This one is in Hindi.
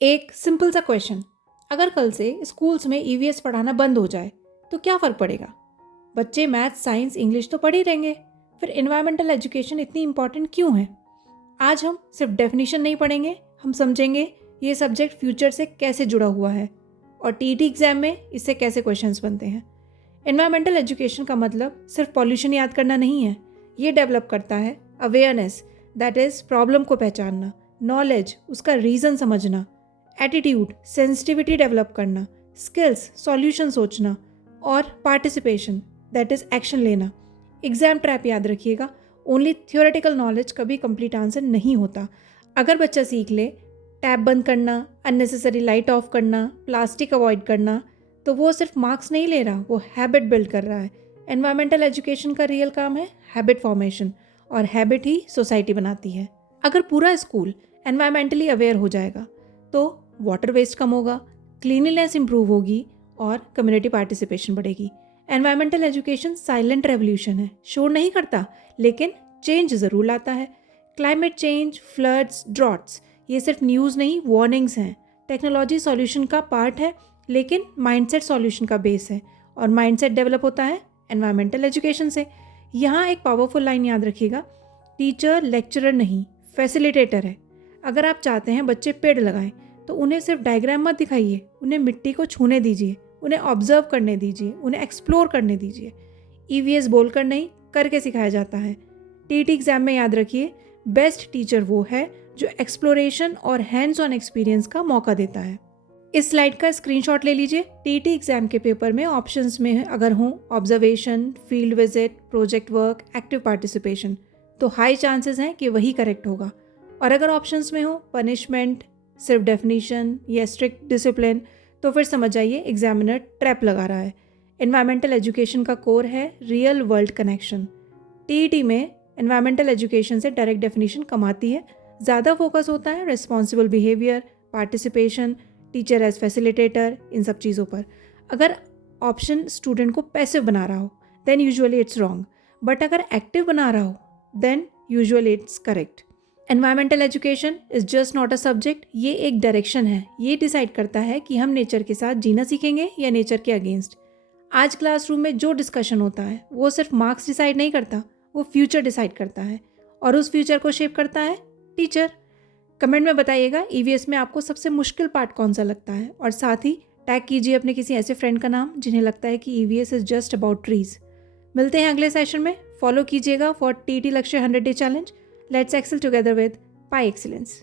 एक सिंपल सा क्वेश्चन, अगर कल से स्कूल्स में ईवीएस पढ़ाना बंद हो जाए तो क्या फ़र्क पड़ेगा? बच्चे मैथ्स, साइंस, इंग्लिश तो पढ़ ही रहेंगे, फिर इन्वायरमेंटल एजुकेशन इतनी इंपॉर्टेंट क्यों है? आज हम सिर्फ डेफिनेशन नहीं पढ़ेंगे, हम समझेंगे ये सब्जेक्ट फ्यूचर से कैसे जुड़ा हुआ है और टीईटी एग्जाम में इससे कैसे क्वेश्चंस बनते हैं। इन्वायरमेंटल एजुकेशन का मतलब सिर्फ पॉल्यूशन याद करना नहीं है, ये डेवलप करता है अवेयरनेस, दैट इज़ प्रॉब्लम को पहचानना, नॉलेज, उसका रीज़न समझना, एटीट्यूड, सेंसिटिविटी डेवलप करना, स्किल्स, सॉल्यूशन सोचना और पार्टिसिपेशन, दैट इज़ एक्शन लेना। एग्ज़ाम ट्रैप याद रखिएगा, ओनली थियोरेटिकल नॉलेज कभी कंप्लीट आंसर नहीं होता। अगर बच्चा सीख ले टैप बंद करना, अननेसेसरी लाइट ऑफ करना, प्लास्टिक अवॉइड करना, तो वो सिर्फ मार्क्स नहीं ले रहा, वो हैबिट बिल्ड कर रहा है। एनवायरमेंटल एजुकेशन का रियल काम है हैबिट फॉर्मेशन, और हैबिट ही सोसाइटी बनाती है। अगर पूरा स्कूल एनवायरमेंटली अवेयर हो जाएगा तो वाटर वेस्ट कम होगा, क्लीनलीनेस इंप्रूव होगी और कम्युनिटी पार्टिसिपेशन बढ़ेगी। एनवायरमेंटल एजुकेशन साइलेंट रेवोल्यूशन है, शोर नहीं करता लेकिन चेंज ज़रूर लाता है। क्लाइमेट चेंज, फ्लड्स, ड्रॉट्स, ये सिर्फ न्यूज़ नहीं, वार्निंग्स हैं। टेक्नोलॉजी सॉल्यूशन का पार्ट है लेकिन माइंडसेट सॉल्यूशन का बेस है, और माइंडसेट डेवलप होता है एनवायरमेंटल एजुकेशन से। यहाँ एक पावरफुल लाइन याद रखिएगा, टीचर लेक्चरर नहीं, फैसिलिटेटर है। अगर आप चाहते हैं बच्चे पेड़ लगाएं तो उन्हें सिर्फ डायग्राम मत दिखाइए, उन्हें मिट्टी को छूने दीजिए, उन्हें ऑब्जर्व करने दीजिए, उन्हें एक्सप्लोर करने दीजिए। ईवीएस बोलकर नहीं, करके सिखाया जाता है। टीईटी एग्जाम में याद रखिए, बेस्ट टीचर वो है जो एक्सप्लोरेशन और हैंड्स ऑन एक्सपीरियंस का मौका देता है। इस स्लाइड का स्क्रीनशॉट ले लीजिए। टीईटी एग्जाम के पेपर में ऑप्शंस में अगर हों observation, field visit, project work, active participation, तो हाई चांसेस हैं कि वही करेक्ट होगा। और अगर ऑप्शंस में हो पनिशमेंट, सिर्फ डेफिनेशन या स्ट्रिक्ट डिसिप्लिन, तो फिर समझ जाइए एग्जामिनर ट्रैप लगा रहा है। एनवायरमेंटल एजुकेशन का कोर है रियल वर्ल्ड कनेक्शन। टीईटी में एनवायरमेंटल एजुकेशन से डायरेक्ट डेफिनेशन कम आती है, ज़्यादा फोकस होता है responsible behaviour, participation, teacher as facilitator, इन सब चीज़ों पर। अगर ऑप्शन स्टूडेंट को पैसिव बना रहा हो then usually it's wrong, but अगर एक्टिव बना रहा हो then usually it's correct. Environmental education is just not a subject, ये एक डायरेक्शन है। ये डिसाइड करता है कि हम नेचर के साथ जीना सीखेंगे या नेचर के अगेंस्ट। आज क्लासरूम में जो डिस्कशन होता है वो सिर्फ मार्क्स डिसाइड नहीं करता, वो फ्यूचर डिसाइड करता है, और उस फ्यूचर को शेप करता है टीचर। कमेंट में बताइएगा ईवीएस में आपको सबसे मुश्किल पार्ट कौन सा लगता है, और साथ ही टैग कीजिए अपने किसी ऐसे फ्रेंड का नाम जिन्हें लगता है कि EVS is just about trees. मिलते हैं अगले सेशन में। फॉलो कीजिएगा for TT Lakshya 100 day challenge. Let's excel together with Pi excellence.